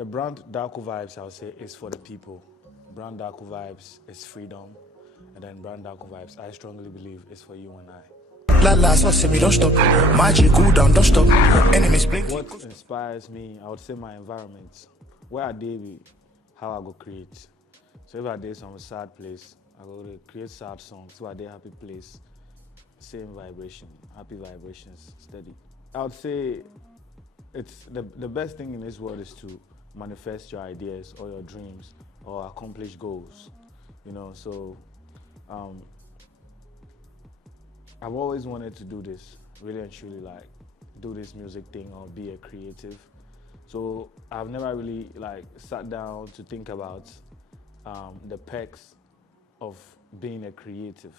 The brand DarkoVibes, I would say, is for the people. Brand DarkoVibes is freedom, and then brand DarkoVibes, I strongly believe, is for you and I. Don't stop. Magic, cool down, don't stop. Enemies blink. What inspires me, I would say my environment. Where I dey be, how I go create. So if I dey some sad place, I go to create sad songs. If I dey happy place, same vibration, happy vibrations, steady. I would say it's the best thing in this world is to manifest your ideas or your dreams or accomplish goals, you know. So I've always wanted to do this, really and truly, like do this music thing or be a creative. So I've never really like sat down to think about the perks of being a creative.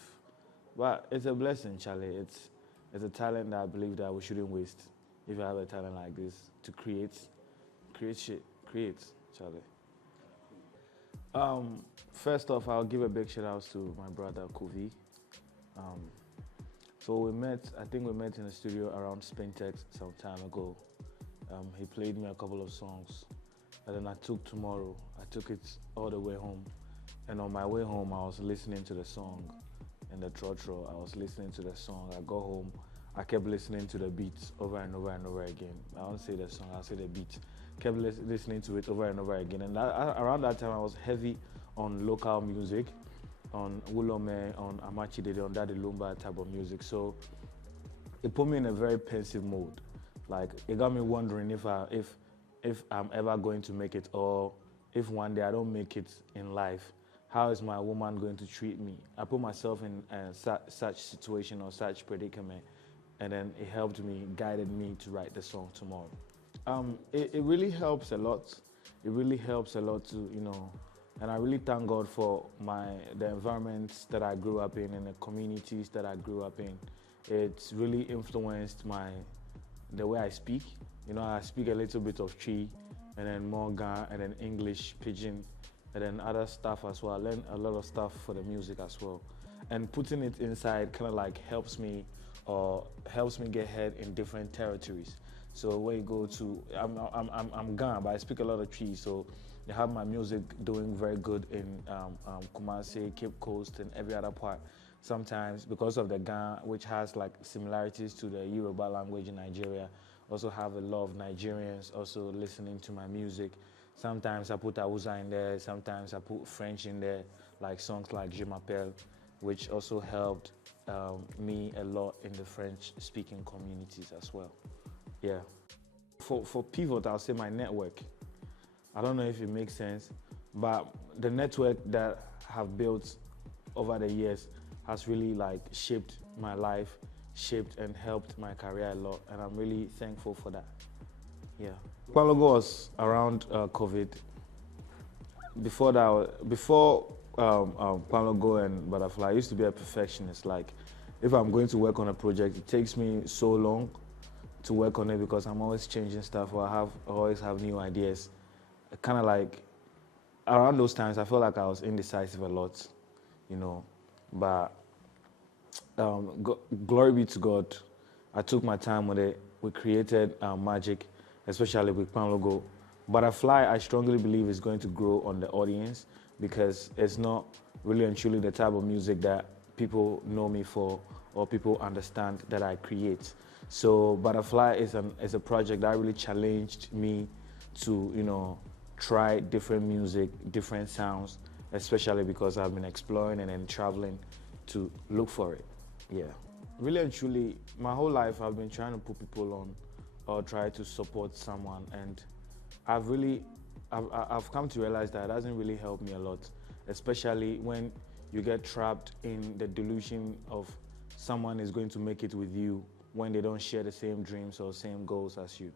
But it's a blessing, Charlie. It's a talent that I believe that we shouldn't waste. If you have a talent like this, to create shit, Charlie. First off, I'll give a big shout out to my brother, Kovi. So we met, I think we met in the studio around Spintex some time ago. He played me a couple of songs, and then I took Tomorrow. I took it all the way home. And on my way home, I was listening to the song in the trotro. I was listening to the song. I got home, I kept listening to the beats over and over and over again. I won't say the song, I'll say the beat. Kept listening to it over and over again. And around that time, I was heavy on local music, on Wulome, on Amachi Dede, on Daddy Lumba type of music. So it put me in a very pensive mode. Like, it got me wondering if I'm ever going to make it, or if one day I don't make it in life, how is my woman going to treat me? I put myself in such situation or such predicament, and then it helped me, guided me to write the song Tomorrow. It really helps a lot. It really helps a lot to, you know, and I really thank God for the environments that I grew up in and the communities that I grew up in. It's really influenced the way I speak. You know, I speak a little bit of Chi, and then Monga, and then English, Pidgin, and then other stuff as well. I learned a lot of stuff for the music as well. And putting it inside kind of like helps me get ahead in different territories. So when you go to, I'm Ghana, but I speak a lot of Chi, so you have my music doing very good in Kumasi, Cape Coast, and every other part. Sometimes because of the Ghana, which has like similarities to the Yoruba language in Nigeria, also have a lot of Nigerians also listening to my music. Sometimes I put Hausa in there, sometimes I put French in there, like songs like Je m'appelle, which also helped me a lot in the French-speaking communities as well. Yeah. For Pivot, I'll say my network. I don't know if it makes sense, but the network that I've built over the years has really like shaped my life, shaped and helped my career a lot, and I'm really thankful for that. Yeah. Palogo was around COVID. Before Palogo and Butterfly, I used to be a perfectionist. Like, if I'm going to work on a project, it takes me so long to work on it because I'm always changing stuff, or I always have new ideas. Kind of like, around those times, I felt like I was indecisive a lot, you know. But glory be to God, I took my time with it. We created magic, especially with Pan Logo. Butterfly, I strongly believe, is going to grow on the audience because it's not really and truly the type of music that people know me for or people understand that I create. So Butterfly is a project that really challenged me to, you know, try different music, different sounds, especially because I've been exploring and then traveling to look for it. Yeah. Really and truly, my whole life I've been trying to put people on or try to support someone, and I've come to realize that it doesn't really help me a lot, especially when you get trapped in the delusion of someone is going to make it with you when they don't share the same dreams or same goals as you.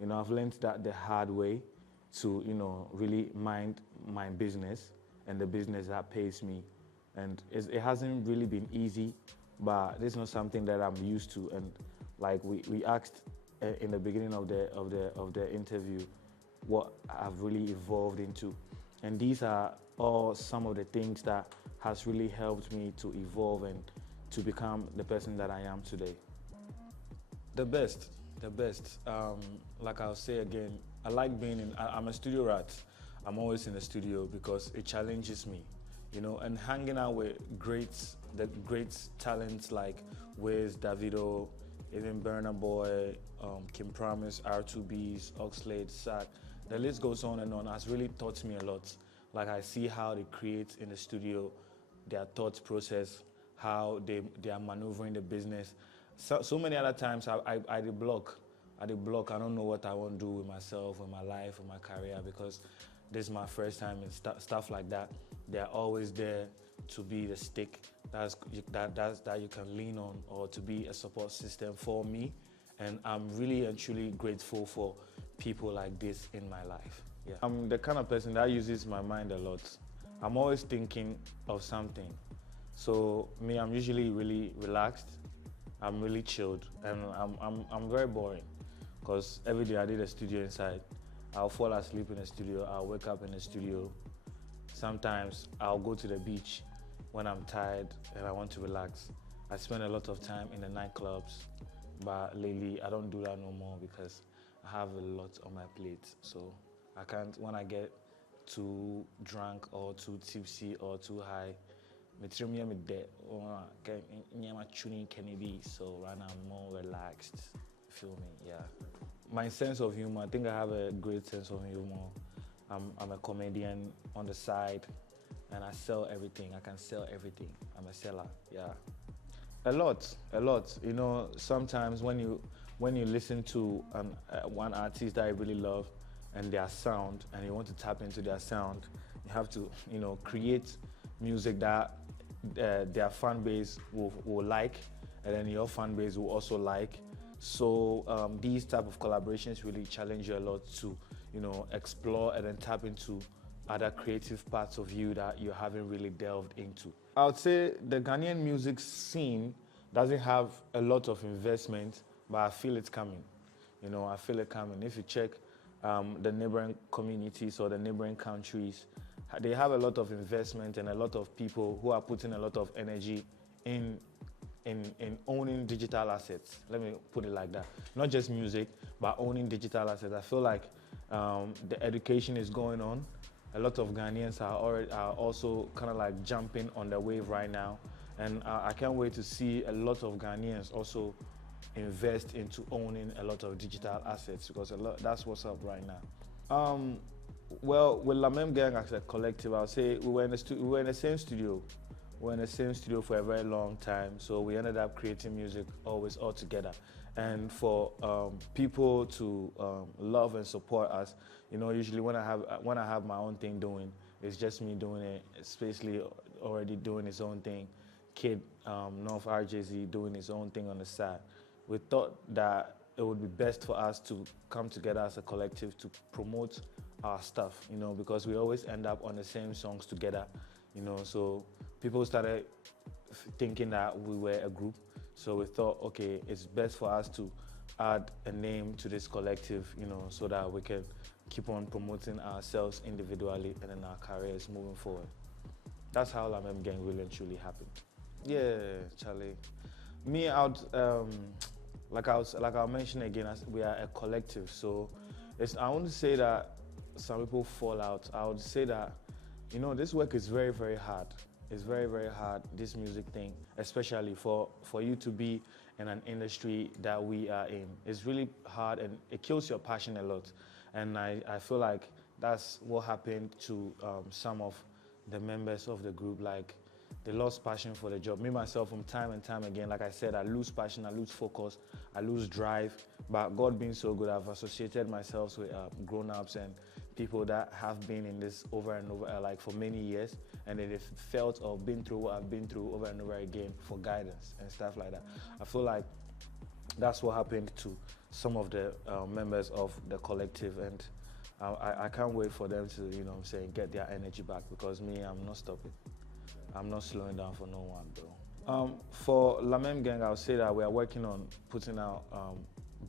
You know, I've learned that the hard way to, you know, really mind my business and the business that pays me. And it hasn't really been easy, but this is not something that I'm used to. And like we asked in the beginning of the interview, what I've really evolved into. And these are all some of the things that has really helped me to evolve and to become the person that I am today. The best. Like I'll say again, I like being in, I'm a studio rat. I'm always in the studio because it challenges me, you know, and hanging out with the great talents like Wiz, Davido, even Burna Boy, Kim Promise, R2Bs, Oxlade, Sack, the list goes on and on, has really taught me a lot. Like I see how they create in the studio, their thought process, how they are maneuvering the business. So many other times I did block. I don't know what I want to do with myself, with my life, with my career, because this is my first time and stuff like that. They're always there to be the stick that you can lean on, or to be a support system for me. And I'm really and truly grateful for people like this in my life. Yeah. I'm the kind of person that uses my mind a lot. I'm always thinking of something. So me, I'm usually really relaxed. I'm really chilled, and I'm very boring, because every day I did a studio inside. I'll fall asleep in the studio. I'll wake up in the studio. Sometimes I'll go to the beach when I'm tired and I want to relax. I spend a lot of time in the nightclubs, but lately I don't do that no more because I have a lot on my plate. So I can't, when I get too drunk or too tipsy or too high, so right now I'm more relaxed. Feel me? Yeah. My sense of humor, I think I have a great sense of humor. I'm a comedian on the side, and I sell everything. I can sell everything. I'm a seller. Yeah. A lot. You know, sometimes when you listen to one artist that I really love and their sound, and you want to tap into their sound, you have to, you know, create music that their fan base will like, and then your fan base will also like. So these type of collaborations really challenge you a lot to, you know, explore and then tap into other creative parts of you that you haven't really delved into. I would say the Ghanaian music scene doesn't have a lot of investment, but I feel it's coming. You know, I feel it coming. If you check the neighboring communities or the neighboring countries, they have a lot of investment and a lot of people who are putting a lot of energy in owning digital assets. Let me put it like that. Not just music, but owning digital assets. I feel like the education is going on. A lot of Ghanaians are also kind of like jumping on the wave right now. And I can't wait to see a lot of Ghanaians also invest into owning a lot of digital assets, because that's what's up right now. Well, with LaMemeGang as a collective, I'll say we were in the same studio. We were in the same studio for a very long time, so we ended up creating music always all together. And for people to love and support us, you know, usually when I have my own thing doing, it's just me doing it. Spacely already doing his own thing. Kid North RJZ doing his own thing on the side. We thought that it would be best for us to come together as a collective to promote our stuff, you know, because we always end up on the same songs together, you know. So people started thinking that we were a group. So we thought, okay, it's best for us to add a name to this collective, you know, so that we can keep on promoting ourselves individually and then our careers moving forward. That's how LaMemeGang really and truly happened. Yeah, Charlie. Me out, like I'll mention again, we are a collective. So I want to say that some people fall out. I would say that, you know, this work is very, very hard. It's very, very hard, this music thing, especially for you to be in an industry that we are in. It's really hard, and it kills your passion a lot. And I feel like that's what happened to some of the members of the group. Like, they lost passion for the job. Me, myself, from time and time again, like I said, I lose passion, I lose focus, I lose drive. But God being so good, I've associated myself with grown-ups and people that have been in this over and over, like for many years, and they've felt or been through what I've been through over and over again for guidance and stuff like that. I feel like that's what happened to some of the members of the collective, and I can't wait for them to, you know what I'm saying, get their energy back, because me, I'm not stopping. I'm not slowing down for no one, bro. For LaMemeGang, I'll say that we are working on putting out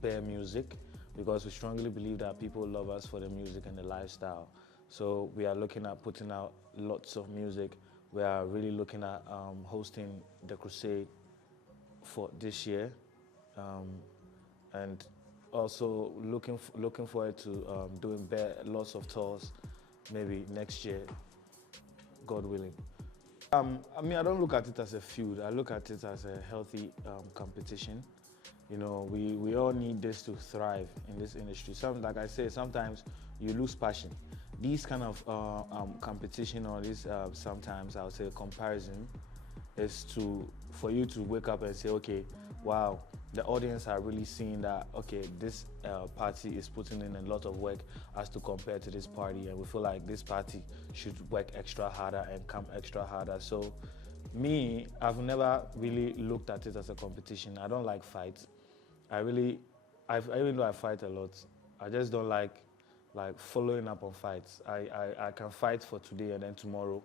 bare music, because we strongly believe that people love us for the music and the lifestyle. So we are looking at putting out lots of music. We are really looking at hosting the crusade for this year. And also looking forward to doing lots of tours, maybe next year, God willing. I mean, I don't look at it as a feud. I look at it as a healthy competition. You know, we all need this to thrive in this industry. Like I say, sometimes you lose passion. These kind of competition, or this sometimes I would say comparison, is for you to wake up and say, okay, wow, the audience are really seeing that, okay, this party is putting in a lot of work as to compare to this party, and we feel like this party should work extra harder and come extra harder. So me, I've never really looked at it as a competition. I don't like fights. Even though I fight a lot, I just don't like following up on fights. I can fight for today, and then tomorrow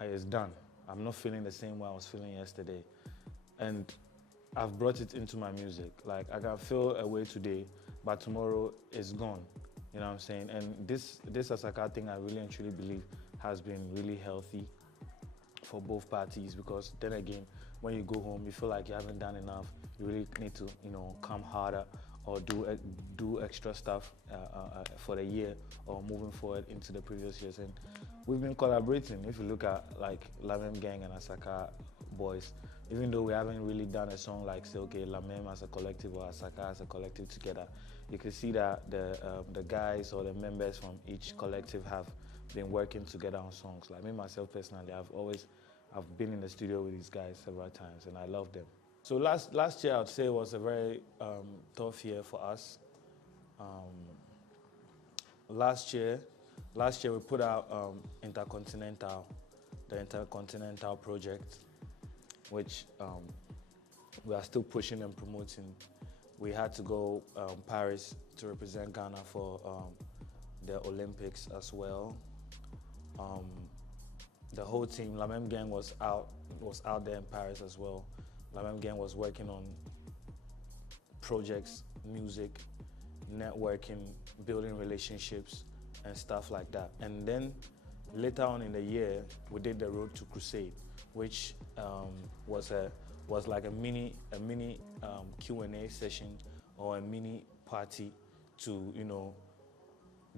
it's done. I'm not feeling the same way I was feeling yesterday. And I've brought it into my music. Like, I can feel a way today, but tomorrow is gone. You know what I'm saying? And this Asaka thing, I really and truly believe has been really healthy for both parties, because then again, when you go home, you feel like you haven't done enough. You really need to, come harder or do extra stuff for the year or moving forward into the previous years. And we've been collaborating. If you look at like LaMemeGang and Asaka boys, even though we haven't really done a song like, say, okay, LaMeme as a collective or Asaka as a collective together, you can see that the guys or the members from each collective have been working together on songs. Like me, myself personally, I've been in the studio with these guys several times, and I love them. So last year, I'd say, was a very tough year for us. Last year we put out the Intercontinental project, which we are still pushing and promoting. We had to go Paris to represent Ghana for the Olympics as well. The whole team, LaMemeGang was out there in Paris as well. LaMemeGang was working on projects, music, networking, building relationships, and stuff like that. And then later on in the year, we did the Road to Crusade, which was like a mini Q&A session or a mini party to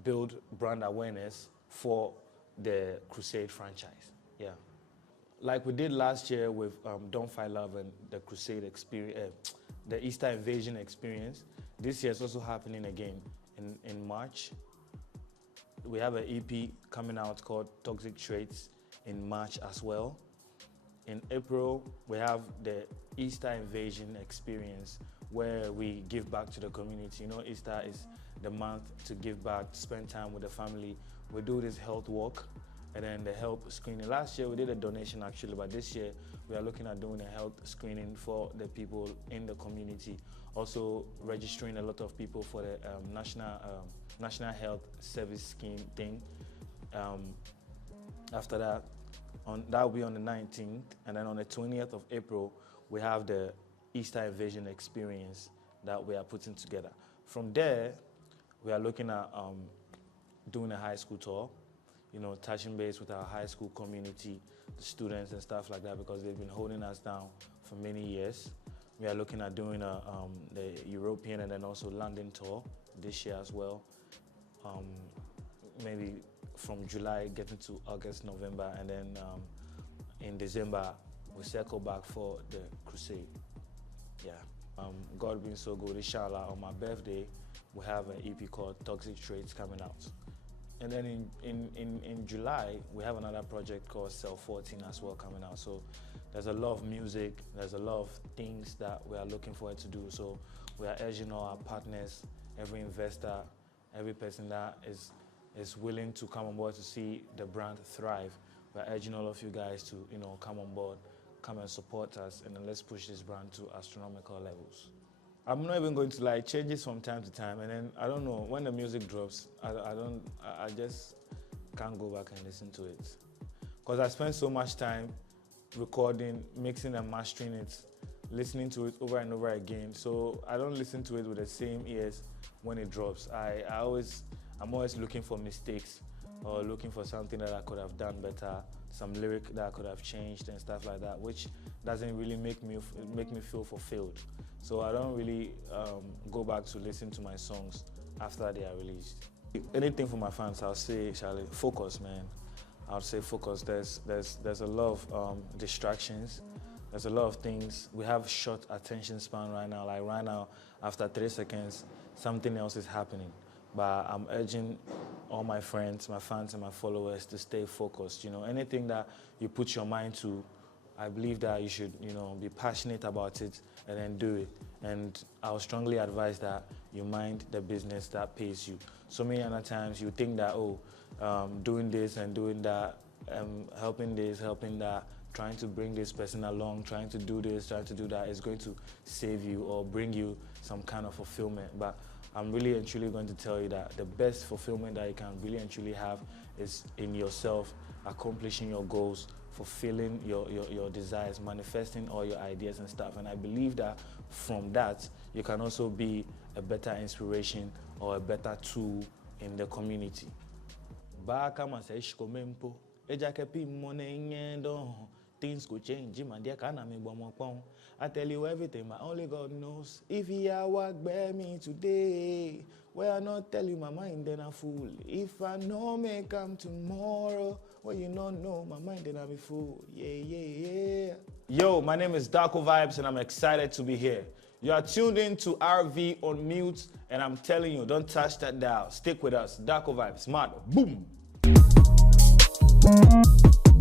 build brand awareness for the Crusade franchise. Yeah. Like we did last year with Don't Fight Love and the Crusade experience, the Easter Invasion experience. This year is also happening again in March. We have an EP coming out called Toxic Traits in March as well. In April, we have the Easter Invasion experience, where we give back to the community. Easter is the month to give back, to spend time with the family. We do this health walk and then the health screening. Last year we did a donation actually, but this year we are looking at doing a health screening for the people in the community. Also registering a lot of people for the National Health Service Scheme thing. After that, that will be on the 19th, and then on the 20th of April, we have the Easter Invasion experience that we are putting together. From there, we are looking at doing a high school tour, touching base with our high school community, the students and stuff like that, because they've been holding us down for many years. We are looking at doing the European and then also London tour this year as well. Maybe from July getting to August, November, and then in December we circle back for the Crusade. Yeah. God being so good, inshallah, on my birthday we have an EP called Toxic Traits coming out. And then in July we have another project called Cell 14 as well coming out. So there's a lot of music, there's a lot of things that we are looking forward to do. So we are urging all our partners, every investor, every person that is willing to come on board to see the brand thrive. We're urging all of you guys to, come on board, come and support us, and then let's push this brand to astronomical levels. I'm not even going to change it from time to time, and then I don't know, when the music drops, I just can't go back and listen to it. Because I spend so much time recording, mixing and mastering it, listening to it over and over again. So I don't listen to it with the same ears when it drops. I'm always looking for mistakes or looking for something that I could have done better, some lyric that I could have changed and stuff like that, which doesn't really make me feel fulfilled. So I don't really go back to listen to my songs after they are released. Anything for my fans, I'll say, Charlie, focus, man. I'll say focus. There's a lot of distractions. There's a lot of things. We have short attention span right now. Like right now, after 3 seconds, something else is happening. But I'm urging all my friends, my fans, and my followers to stay focused. You know, anything that you put your mind to, I believe that you should, you know, be passionate about it and then do it. And I'll strongly advise that you mind the business that pays you. So many other times you think that, doing this and doing that, helping this, helping that, trying to bring this person along, trying to do this, trying to do that is going to save you or bring you some kind of fulfillment. But I'm really and truly going to tell you that the best fulfillment that you can really and truly have is in yourself, accomplishing your goals, fulfilling your desires, manifesting all your ideas and stuff. And I believe that from that, you can also be a better inspiration or a better tool in the community. Things could change, my dear, I tell you everything, but only God knows. If you are work by me today, well, I not tell you my mind, then I fool. If I know may come tomorrow, well, you don't know my mind, then I'm a fool. Yeah. Yo, my name is DarkoVibes, and I'm excited to be here. You are tuned in to RV on mute, and I'm telling you, don't touch that dial. Stick with us. DarkoVibes, mad. Boom.